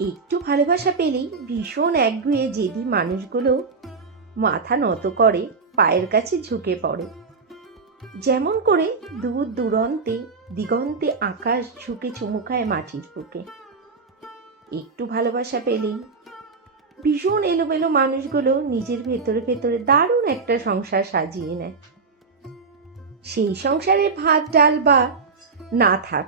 একটু ভালোবাসা পেলেই ভীষণ একগুঁয়ে জেদি মানুষগুলো মাথা নত করে, পায়ের কাছে ঝুঁকে পড়ে। যেমন করে দূর দূরান্তে দিগন্তে আকাশ ঝুঁকে চুমু খায় মাটির বুকে। একটু ভালোবাসা পেলেই ভীষণ এলোমেলো মানুষগুলো নিজের ভেতরে ভেতরে দারুণ একটা সংসার সাজিয়ে নেয়। সেই সংসারে ভাত ডাল বা না থাক,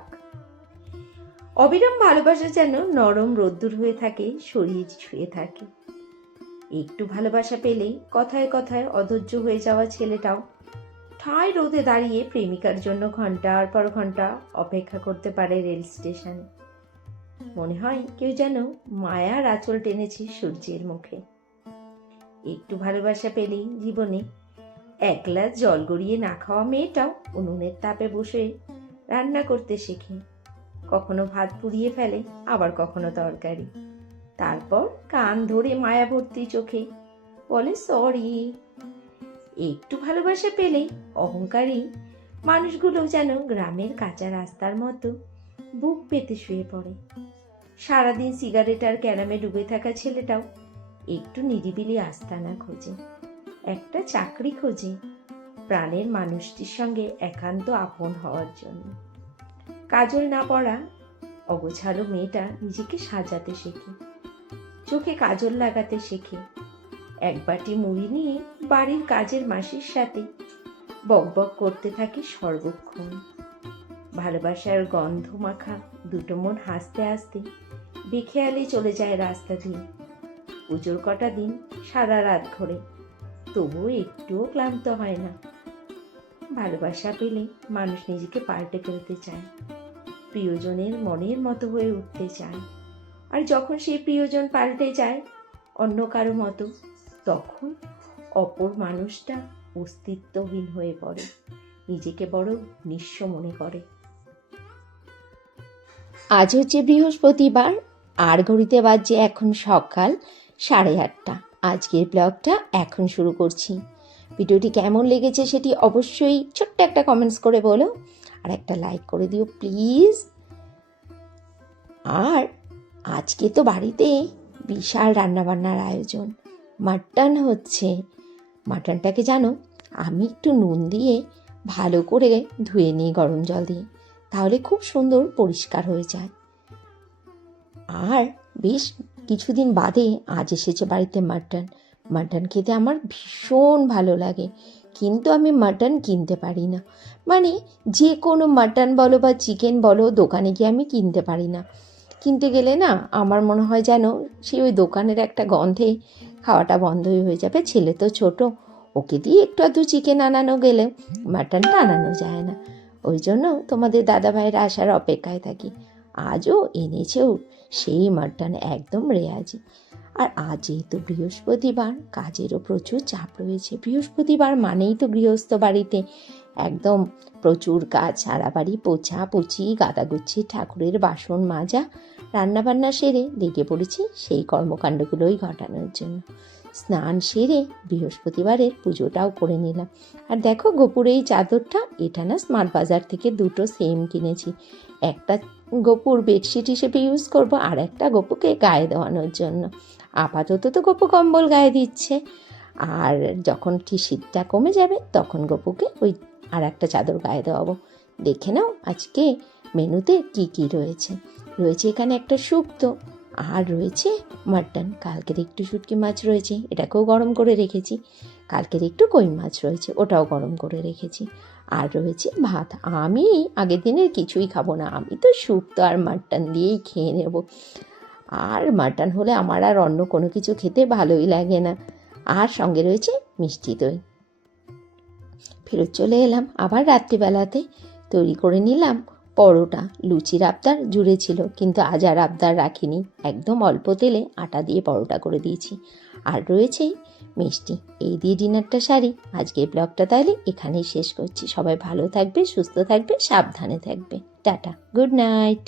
অবিরাম ভালোবাসা যেন নরম রোদ্দুর হয়ে থাকে, শরীর ছুঁয়ে থাকে। একটু ভালোবাসা পেলেই কথায় কথায় অধৈর্য হয়ে যাওয়া ছেলেটাও ঠায় রোদে দাঁড়িয়ে প্রেমিকার জন্য ঘন্টার পর ঘন্টা অপেক্ষা করতে পারে রেল স্টেশনে। মনে হয় কেউ যেন মায়ার আঁচল টেনেছে সূর্যের মুখে। একটু ভালোবাসা পেলেই জীবনে এক গ্লাস জল গড়িয়ে না খাওয়া মেয়েটাও উনুনের তাপে বসে রান্না করতে শেখে। কখনো ভাত পুড়িয়ে ফেলে, আবার কখনো তরকারি। তারপর কান ধরে মায়াভর্তি চোখে বলে সরি। একটু ভালোবাসা পেলেই অহংকারী মানুষগুলো যেন গ্রামের কাঁচা রাস্তার মতো বুক পেতে শুয়ে পড়ে। সারাদিন সিগারেট আর ক্যারামে ডুবে থাকা ছেলেটাও একটু নিরিবিলি আস্তানা খোঁজে, একটা চাকরি খোঁজে, প্রাণের মানুষটির সঙ্গে একান্ত আপন হওয়ার জন্য। কাজল না পড়া অগোছালো মেয়েটা নিজেকে সাজাতে শেখে, চোখে কাজল লাগাতে শেখে। এক বাটি মুড়ি নিয়ে বাড়ির কাজের মাসির সাথে বকবক করতে থাকে সর্বক্ষণ। ভালোবাসার গন্ধ মাখা দুটো মন হাসতে হাসতে বেখেয়ালে চলে যায় রাস্তা দিয়ে। পুজোর কটা দিন সারা রাত ঘোরে, তবুও একটুও ক্লান্ত হয় না। ভালোবাসা পেলে মানুষ নিজেকে পাল্টে ফেলতে চায়, প্রিয়জনের মনের মতো হয়ে উঠতে চায়। আর যখন সেই প্রিয়জন পাল্টে যায় অন্য কারো মতো, তখন অপর মানুষটা অস্তিত্বহীন হয়ে পড়ে, নিজেকে বড় নিঃস্ব মনে করে। আজ হচ্ছে বৃহস্পতিবার, আর ঘড়িতে বাজছে এখন সকাল 8:30। আজকের ব্লগটা এখন শুরু করছি। ভিডিওটি কেমন লেগেছে সেটি অবশ্যই ছোট্ট একটা কমেন্টস করে বলো, আর একটা লাইক করে দিও প্লিজ। আর আজকে তো বাড়িতে বিশাল রান্নাবান্নার আয়োজন, মাটন হচ্ছে। মাটনটাকে জানো আমি একটু নুন দিয়ে ভালো করে ধুয়ে নিই গরম জল দিয়ে, তাহলে খুব সুন্দর পরিষ্কার হয়ে যায়। আর বেশ কিছুদিন বাদে আজ এসেছে বাড়িতে মাটন। মাটন খেতে আমার ভীষণ ভালো লাগে, কিন্তু আমি মাটন কিনতে পারি না। মানে যে কোনো মাটন বলো বা চিকেন বলো, দোকানে গিয়ে আমি কিনতে পারি না। কিনতে গেলে না আমার মনে হয় যেন সে ওই দোকানের একটা গন্ধে খাওয়াটা বন্ধই হয়ে যাবে। ছেলে তো ছোট, ওকে দিয়ে একটু আধটু চিকেন আনানো গেলেও মাটনটা আনানো যায় না। ওই জন্য তোমাদের দাদাভাইয়ের আসার অপেক্ষায় থাকি। আজও এনেছেও সেই মাটন, একদম রেয়াজি। আর আজ যেহেতু বৃহস্পতিবার, কাজেরও প্রচুর চাপ রয়েছে। বৃহস্পতিবার মানেই তো গৃহস্থ বাড়িতে একদম প্রচুর কাজ, সারা বাড়ি পোছা পুছি, গাদাগুচ্ছি, ঠাকুরের বাসন মাজা, রান্নাবান্না সেরে লেগে পড়েছি সেই কর্মকাণ্ডগুলোই ঘটানোর জন্য। স্নান সেরে বৃহস্পতিবারের পুজোটাও করে নিলাম। আর দেখো গোপুর এই চাদরটা, এটা না স্মার্ট বাজার থেকে দুটো সেম কিনেছি। একটা গোপুর বেডশিট হিসেবে ইউজ করব, আর একটা গোপুকে গায়ে দেওয়ানোর জন্য। আপাতত তো গোপু কম্বল গায়ে দিচ্ছে, আর যখন কি শীতটা কমে যাবে তখন গোপুকে ওই আর একটা চাদর গায়ে দেওয়াবো। দেখে নাও আজকে মেনুতে কি কি রয়েছে। রয়েছে এখানে একটা শুক্তো, আর রয়েছে মাটন। কালকের একটু শুটকি মাছ রয়েছে, এটাকেও গরম করে রেখেছি। কালকের একটু কই মাছ রয়েছে, ওটাও গরম করে রেখেছি। আর রয়েছে ভাত। আমি আগের দিনের কিছুই খাবো না, আমি তো শুক্তো আর মাটন দিয়েই খেয়ে নেব। আর মাটন হলে আমার আর অন্য কোনো কিছু খেতে ভালোই লাগে না। আর সঙ্গে রয়েছে মিষ্টি দই। ফেরত চলে এলাম আবার রাত্রিবেলাতে, তৈরি করে নিলাম পরোটা। লুচির আবদার জুড়ে ছিল, কিন্তু আজ আর আবদার রাখিনি, একদম অল্প তেলে আটা দিয়ে পরোটা করে দিয়েছি। আর রয়েছে মিষ্টি। এই দিয়ে ডিনারটা সারি। আজকের ব্লগটা তাহলে এখানেই শেষ করছি। সবাই ভালো থাকবে, সুস্থ থাকবে, সাবধানে থাকবে। Tata, good night.